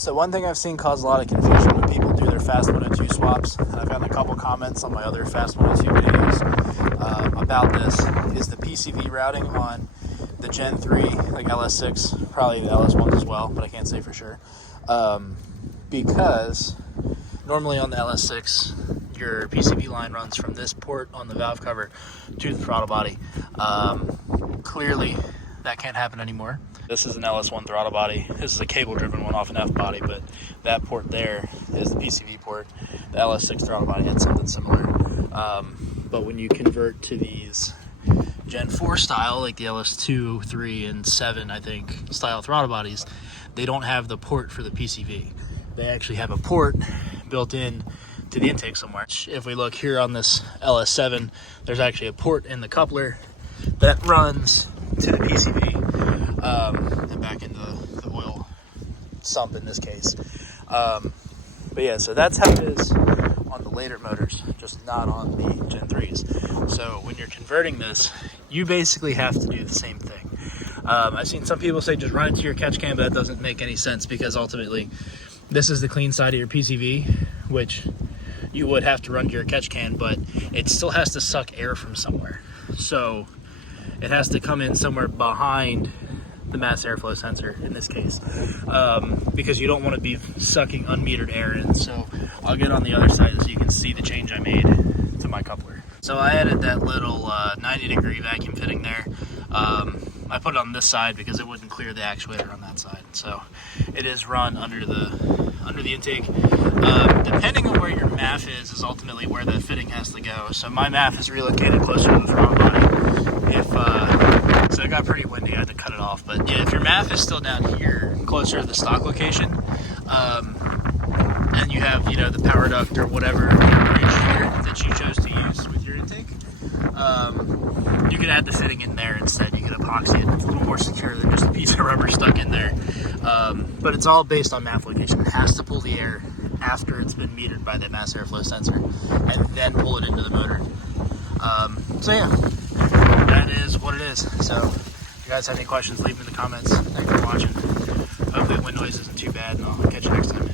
So one thing I've seen cause a lot of confusion when people do their Fast 102 swaps, and I've gotten a couple comments on my other Fast 102 videos about this, is the PCV routing on the Gen 3, like LS6, probably the LS1s as well, but I can't say for sure. Because normally on the LS6, your PCV line runs from this port on the valve cover to the throttle body. Clearly, that can't happen anymore. This is an LS1 throttle body. This is a cable-driven one off an F body, but that port there is the PCV port. The LS6 throttle body had something similar. But when you convert to these Gen 4 style, like the LS2, 3, and 7, I think, style throttle bodies, they don't have the port for the PCV. They actually have a port built in to the intake somewhere. If we look here on this LS7, there's actually a port in the coupler that runs to the PCV and back into the oil sump in this case. But yeah, so that's how it is on the later motors, just not on the Gen 3s. So when you're converting this, you basically have to do the same thing. I've seen some people say just run it to your catch can, but that doesn't make any sense because ultimately this is the clean side of your PCV, which you would have to run to your catch can, but it still has to suck air from somewhere. So it has to come in somewhere behind the mass airflow sensor in this case, because you don't want to be sucking unmetered air in. So I'll get on the other side so you can see the change I made to my coupler. So I added that little 90-degree vacuum fitting there. I put it on this side because it wouldn't clear the actuator on that side. So it is run under the intake. Depending on where your MAF is ultimately where the fitting has to go. So my MAF is relocated closer to the throttle body. So it got pretty windy, I had to cut it off. But yeah, if your MAF is still down here, closer to the stock location, and you have, the power duct or whatever bridge here that you chose to use with your intake, you could add the fitting in there instead. You could epoxy it. It's a little more secure than just a piece of rubber stuck in there. But it's all based on MAF location. It has to pull the air after it's been metered by that mass airflow sensor and then pull it into the motor. So yeah, that is what it is. So if you guys have any questions, leave them in the comments. Thanks for watching. Hopefully the wind noise isn't too bad, and I'll catch you next time.